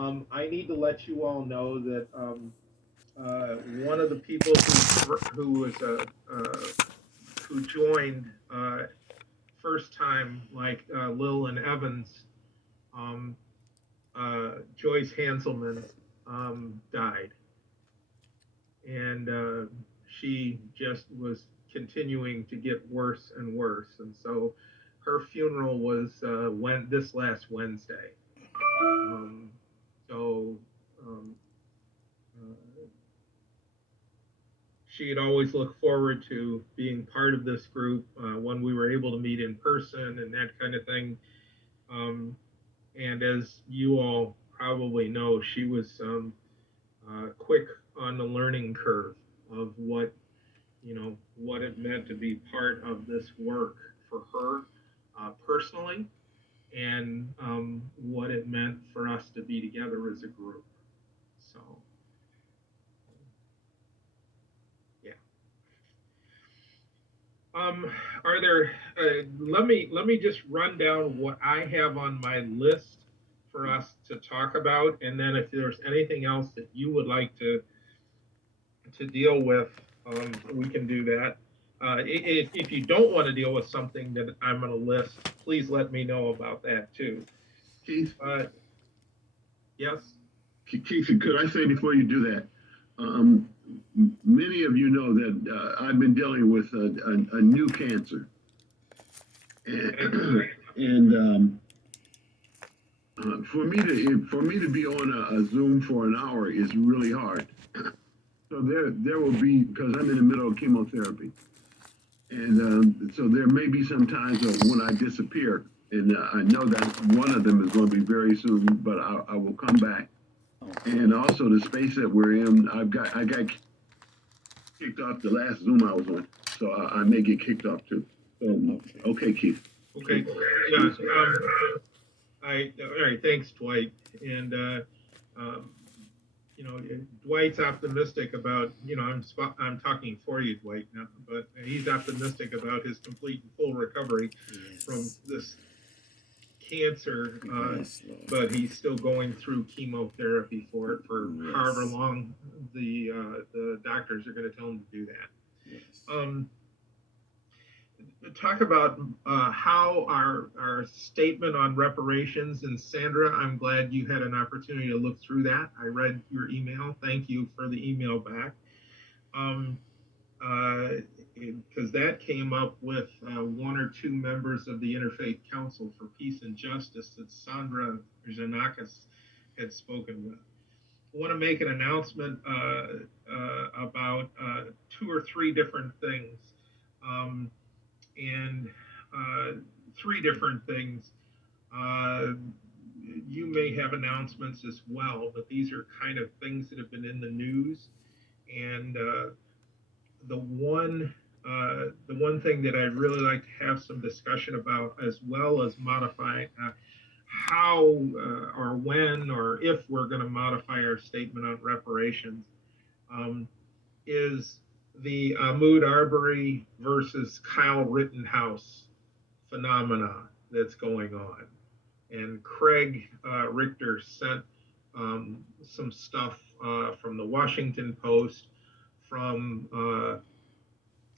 I need to let you all know that one of the people who was who joined first time, like Lil and Evans, um, Joyce Hanselman, died, and she just was continuing to get worse and worse, and so her funeral was went this last Wednesday. Um, so um, uh, she had always looked forward to being part of this group when we were able to meet in person and that kind of thing. Um, and as you all probably know, she was quick on the learning curve of what it meant to be part of this work for her personally, and what it meant for us to be together as a group. So, yeah. Um, are there? Let me just run down what I have on my list for us to talk about, and then if there's anything else that you would like to deal with, we can do that. If you don't want to deal with something that I'm going to list, please let me know about that too. Keith, Uh, yes. Keith, could I say before you do that? Um, Many of you know that I've been dealing with a new cancer, and, for me to be on a Zoom for an hour is really hard. So there will be, because I'm in the middle of chemotherapy, and so there may be some times when I disappear, and I know that one of them is going to be very soon, but I will come back. And also the space that we're in, I got kicked off the last Zoom I was on, so I may get kicked off too. So okay, Keith. Okay. Yeah. All right. Thanks, Dwight. And um, Dwight's optimistic about. I'm talking for you, Dwight, now, but he's optimistic about his complete and full recovery from this cancer. But he's still going through chemotherapy for it for however long the doctors are going to tell him to do that. Talk about how our statement on reparations, and Sandra, I'm glad you had an opportunity to look through that. I read your email. Thank you for the email back. Um, because that came up with one or two members of the Interfaith Council for Peace and Justice that Sandra Janakis had spoken with. I want to make an announcement about two or three different things. Um, and three different things. Uh, you may have announcements as well, but these are kind of things that have been in the news. And the one the one thing that I'd really like to have some discussion about, as well as modifying how or when or if we're going to modify our statement on reparations, um, is the Ahmaud Arbery versus Kyle Rittenhouse phenomena that's going on. And Craig Richter sent some stuff from the Washington Post from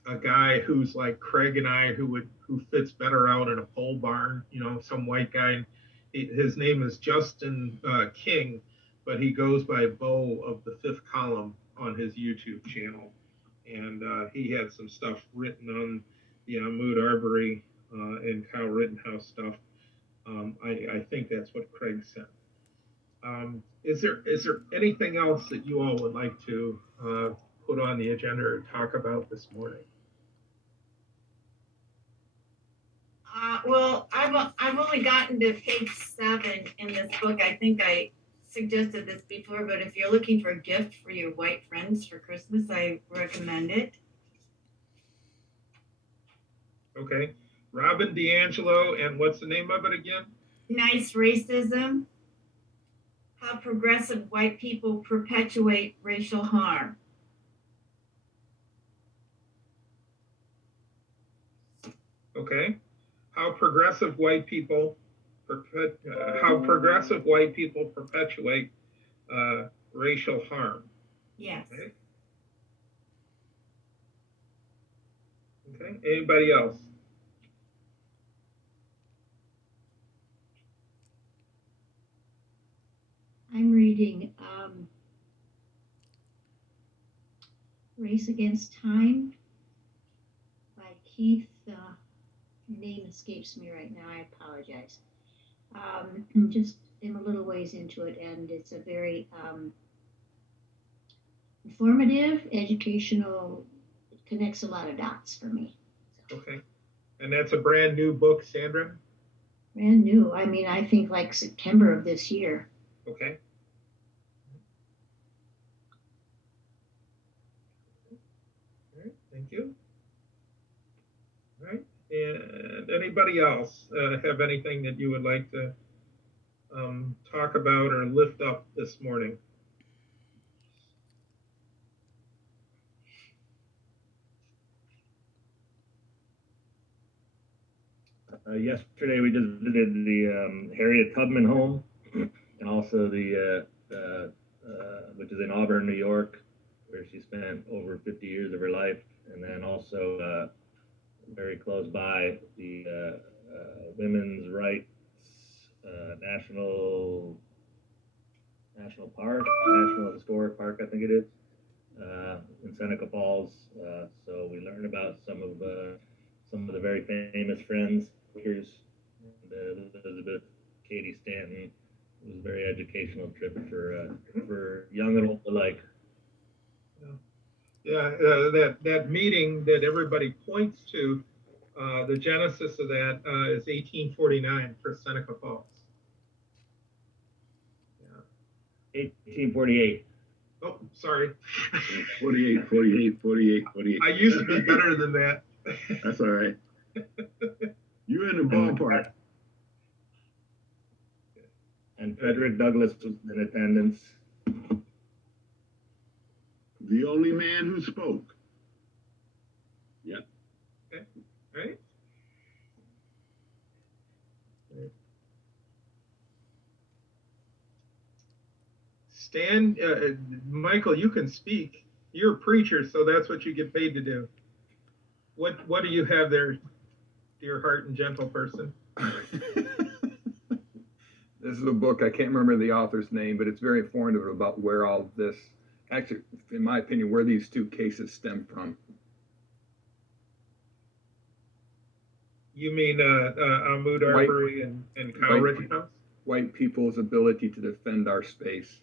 a guy who's like Craig and I, who fits better out in a pole barn, some white guy. His name is Justin King, but he goes by Bo of the Fifth Column on his YouTube channel, and he had some stuff written on the Ahmaud Arbery and Kyle Rittenhouse stuff. I think that's what Craig sent. Is there anything else that you all would like to put on the agenda or talk about this morning? Well, I've only gotten to page 7 in this book. I think I suggested this before, but if you're looking for a gift for your white friends for Christmas, I recommend it. Okay. Robin DiAngelo, and what's the name of it again? Nice Racism: How Progressive White People Perpetuate Racial Harm. Okay. How progressive white people how progressive white people perpetuate racial harm. Yes. Okay. Okay. Anybody else? I'm reading Race Against Time by Keith. Name escapes me right now. I apologize. Just am a little ways into it, and it's a very informative, educational. It connects a lot of dots for me. So. Okay. And that's a brand new book, Sandra? Brand new. I mean, I think like September of this year. Okay. All right. Thank you. All right. And anybody else have anything that you would like to talk about or lift up this morning? Yesterday we just visited the Harriet Tubman home, and also the which is in Auburn, New York, where she spent over 50 years of her life, and then also very close by the Women's Rights National Park, National Historic Park, I think it is, in Seneca Falls. So we learned about some of the very famous friends, and Elizabeth Cady Stanton. It was a very educational trip for young and old alike. Yeah, that meeting that everybody points to, the genesis of that is 1849 for Seneca Falls. Yeah. 1848. Oh, sorry. 48. I used to be better than that. That's all right. You're in the ballpark. And Frederick Douglass was in attendance. The only man who spoke. Yep. Okay. Right. Stan, Michael, you can speak. You're a preacher, so that's what you get paid to do. What do you have there, dear heart and gentle person? This is a book, I can't remember the author's name, but it's very informative about where all this, actually, in my opinion, where these two cases stem from. You mean Ahmaud Arbery and Kyle Rittenhouse? White people's ability to defend our space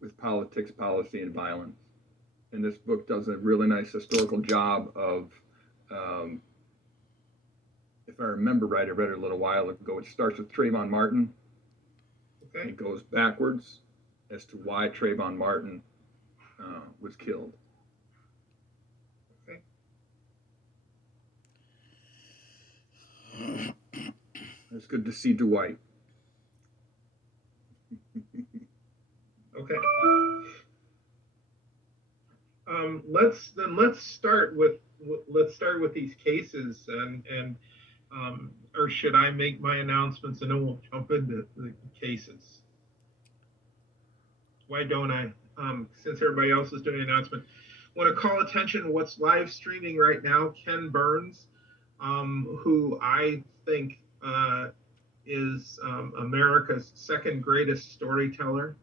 with politics, policy, and violence. And this book does a really nice historical job of, if I remember right, I read it a little while ago, it starts with Trayvon Martin. Okay. It goes backwards as to why Trayvon Martin was killed. Okay. It's good to see Dwight. Okay. Let's start with these cases and or should I make my announcements and then we'll jump into the cases? Why don't I? Since everybody else is doing an announcement, want to call attention to what's live streaming right now. Ken Burns, who I think is America's second greatest storyteller.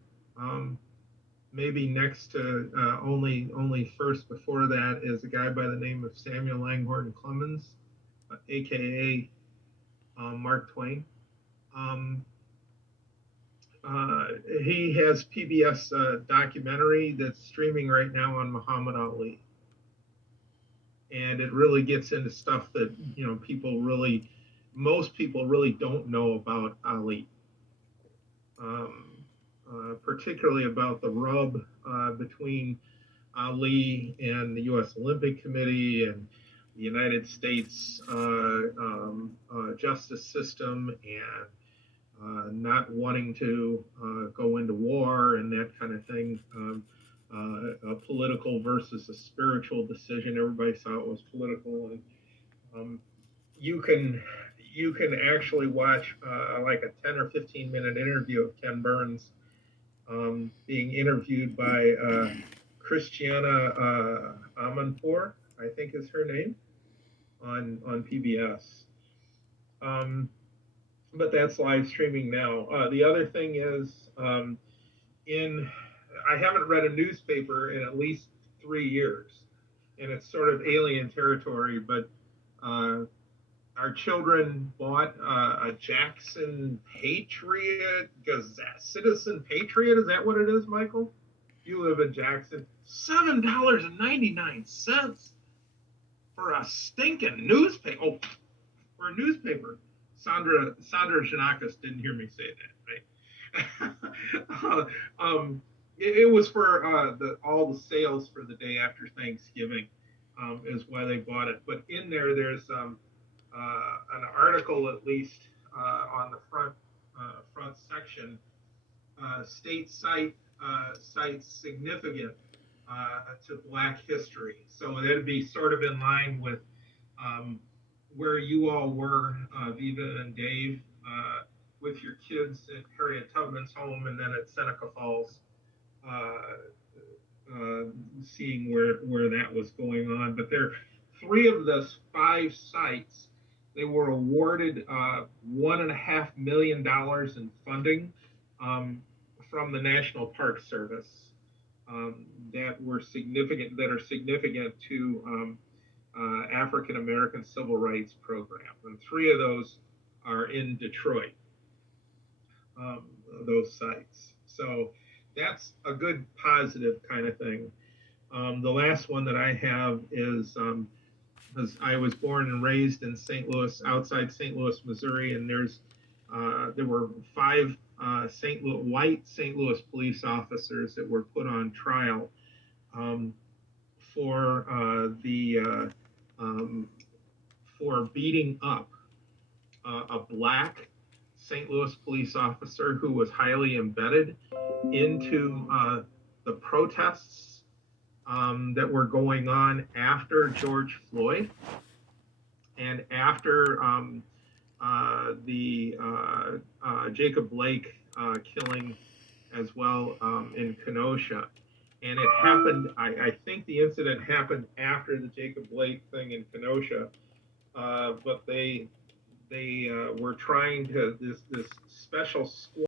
Maybe next to only first before that is a guy by the name of Samuel Langhorne Clemens, aka Mark Twain. He has PBS documentary that's streaming right now on Muhammad Ali, and it really gets into stuff that most people really don't know about Ali. Particularly about the rub between Ali and the U.S. Olympic Committee and the United States justice system and not wanting to go into war and that kind of thing. A political versus a spiritual decision. Everybody saw it was political, and you can you can actually watch like a 10 or 15-minute interview of Ken Burns being interviewed by Christiana Amanpour, I think is her name, on PBS. But that's live streaming now. The other thing is, I haven't read a newspaper in at least 3 years, and it's sort of alien territory. But our children bought a Jackson Patriot Gazette, Citizen Patriot. Is that what it is, Michael? You live in Jackson. $7.99 for a stinking newspaper. Oh, for a newspaper. Sandra Janakis didn't hear me say that, right? It was for all the sales for the day after Thanksgiving, is why they bought it. But in there, there's an article at least on the front section. State cites significant to Black history, so that'd be sort of in line with where you all were, Viva and Dave, with your kids at Harriet Tubman's home, and then at Seneca Falls, seeing where that was going on. But there, 3 of the 5 sites, they were awarded $1.5 million in funding from the National Park Service that are significant to African American civil rights program, and 3 of those are in Detroit. Those sites, so that's a good positive kind of thing. The last one that I have is because I was born and raised in St. Louis, outside St. Louis, Missouri, and there were 5 white St. Louis police officers that were put on trial for for beating up a black St. Louis police officer who was highly embedded into the protests that were going on after George Floyd and after the Jacob Blake killing as well in Kenosha. And it happened, I think the incident happened after the Jacob Blake thing in Kenosha, but they were trying to, this special squad